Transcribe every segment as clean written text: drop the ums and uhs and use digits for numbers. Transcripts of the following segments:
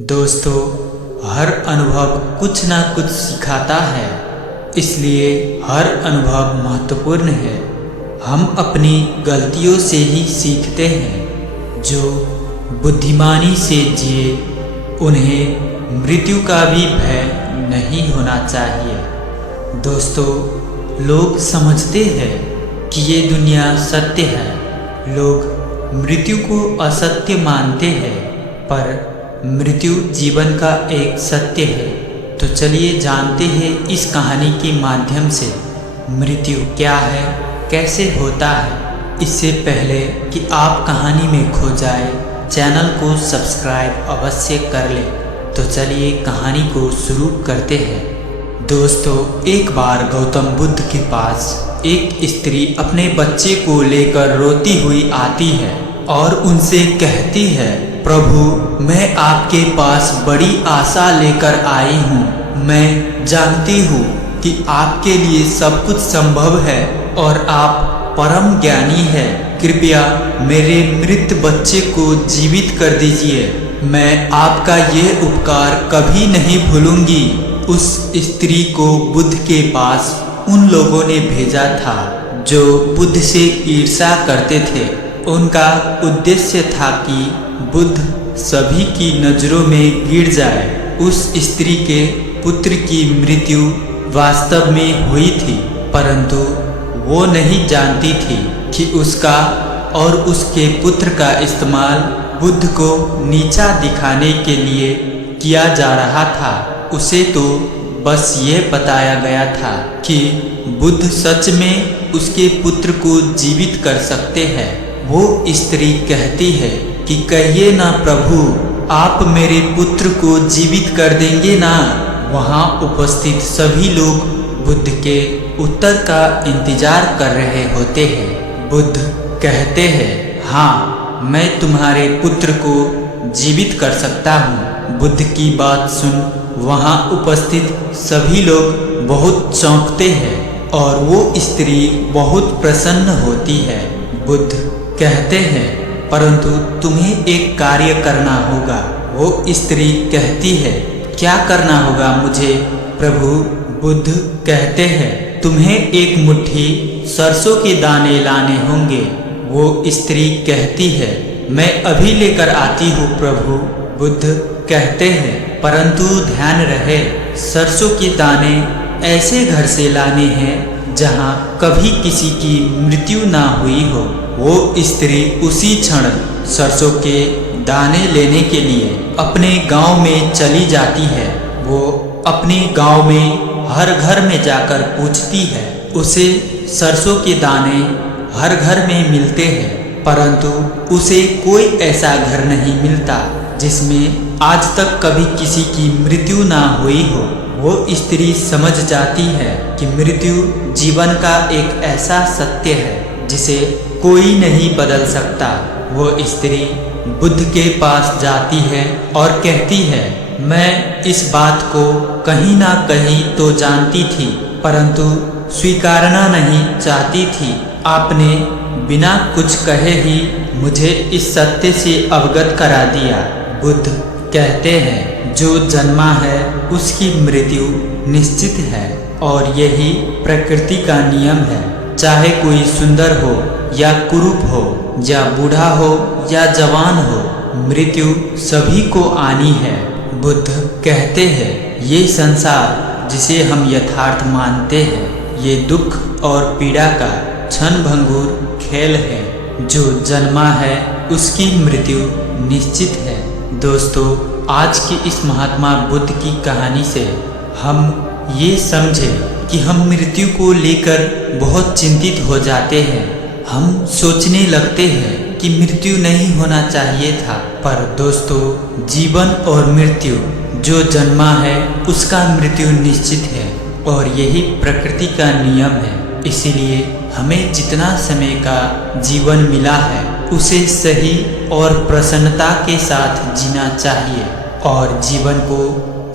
दोस्तों, हर अनुभव कुछ ना कुछ सिखाता है, इसलिए हर अनुभव महत्वपूर्ण है। हम अपनी गलतियों से ही सीखते हैं। जो बुद्धिमानी से जिए उन्हें मृत्यु का भी भय नहीं होना चाहिए। दोस्तों, लोग समझते हैं कि ये दुनिया सत्य है। लोग मृत्यु को असत्य मानते हैं, पर मृत्यु जीवन का एक सत्य है। तो चलिए जानते हैं इस कहानी के माध्यम से मृत्यु क्या है, कैसे होता है। इससे पहले कि आप कहानी में खो जाए, चैनल को सब्सक्राइब अवश्य कर लें। तो चलिए कहानी को शुरू करते हैं। दोस्तों, एक बार गौतम बुद्ध के पास एक स्त्री अपने बच्चे को लेकर रोती हुई आती है और उनसे कहती है, प्रभु, मैं आपके पास बड़ी आशा लेकर आई हूँ। मैं जानती हूँ कि आपके लिए सब कुछ संभव है और आप परम ज्ञानी हैं। कृपया मेरे मृत बच्चे को जीवित कर दीजिए। मैं आपका ये उपकार कभी नहीं भूलूंगी। उस स्त्री को बुद्ध के पास उन लोगों ने भेजा था जो बुद्ध से ईर्ष्या करते थे। उनका उद्देश्य था कि बुद्ध सभी की नज़रों में गिर जाए। उस स्त्री के पुत्र की मृत्यु वास्तव में हुई थी, परंतु वो नहीं जानती थी कि उसका और उसके पुत्र का इस्तेमाल बुद्ध को नीचा दिखाने के लिए किया जा रहा था। उसे तो बस ये बताया गया था कि बुद्ध सच में उसके पुत्र को जीवित कर सकते हैं। वो स्त्री कहती है कि कहिए ना प्रभु, आप मेरे पुत्र को जीवित कर देंगे ना। वहाँ उपस्थित सभी लोग बुद्ध के उत्तर का इंतजार कर रहे होते हैं। बुद्ध कहते हैं, हाँ, मैं तुम्हारे पुत्र को जीवित कर सकता हूँ। बुद्ध की बात सुन वहाँ उपस्थित सभी लोग बहुत चौंकते हैं और वो स्त्री बहुत प्रसन्न होती है। बुद्ध कहते हैं, परंतु तुम्हें एक कार्य करना होगा। वो स्त्री कहती है, क्या करना होगा मुझे प्रभु? बुद्ध कहते हैं, तुम्हें एक मुट्ठी सरसों के दाने लाने होंगे। वो स्त्री कहती है, मैं अभी लेकर आती हूँ प्रभु। बुद्ध कहते हैं, परंतु ध्यान रहे, सरसों के दाने ऐसे घर से लाने हैं जहाँ कभी किसी की मृत्यु ना हुई हो। वो स्त्री उसी क्षण सरसों के दाने लेने के लिए अपने गांव में चली जाती है। वो अपने गांव में हर घर में जाकर पूछती है। उसे सरसों के दाने हर घर में मिलते हैं, परंतु उसे कोई ऐसा घर नहीं मिलता जिसमें आज तक कभी किसी की मृत्यु ना हुई हो। वो स्त्री समझ जाती है कि मृत्यु जीवन का एक ऐसा सत्य है जिसे कोई नहीं बदल सकता। वो स्त्री बुद्ध के पास जाती है और कहती है, मैं इस बात को कहीं ना कहीं तो जानती थी, परंतु स्वीकारना नहीं चाहती थी। आपने बिना कुछ कहे ही मुझे इस सत्य से अवगत करा दिया। बुद्ध कहते हैं, जो जन्मा है उसकी मृत्यु निश्चित है और यही प्रकृति का नियम है। चाहे कोई सुंदर हो या कुरूप हो, या बूढ़ा हो या जवान हो, मृत्यु सभी को आनी है। बुद्ध कहते हैं, ये संसार जिसे हम यथार्थ मानते हैं, ये दुख और पीड़ा का क्षणभंगुर खेल है। जो जन्मा है उसकी मृत्यु निश्चित है। दोस्तों, आज की इस महात्मा बुद्ध की कहानी से हम ये समझे कि हम मृत्यु को लेकर बहुत चिंतित हो जाते हैं। हम सोचने लगते हैं कि मृत्यु नहीं होना चाहिए था, पर दोस्तों, जीवन और मृत्यु, जो जन्मा है उसका मृत्यु निश्चित है और यही प्रकृति का नियम है। इसीलिए हमें जितना समय का जीवन मिला है उसे सही और प्रसन्नता के साथ जीना चाहिए और जीवन को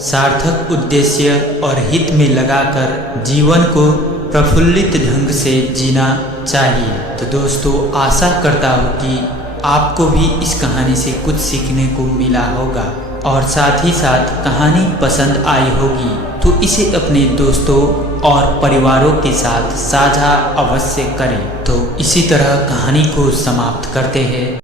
सार्थक उद्देश्य और हित में लगाकर जीवन को प्रफुल्लित ढंग से जीना चाहिए। तो दोस्तों, आशा करता हूँ कि आपको भी इस कहानी से कुछ सीखने को मिला होगा। और साथ ही साथ कहानी पसंद आई होगी तो इसे अपने दोस्तों और परिवारों के साथ साझा अवश्य करें। तो इसी तरह कहानी को समाप्त करते हैं।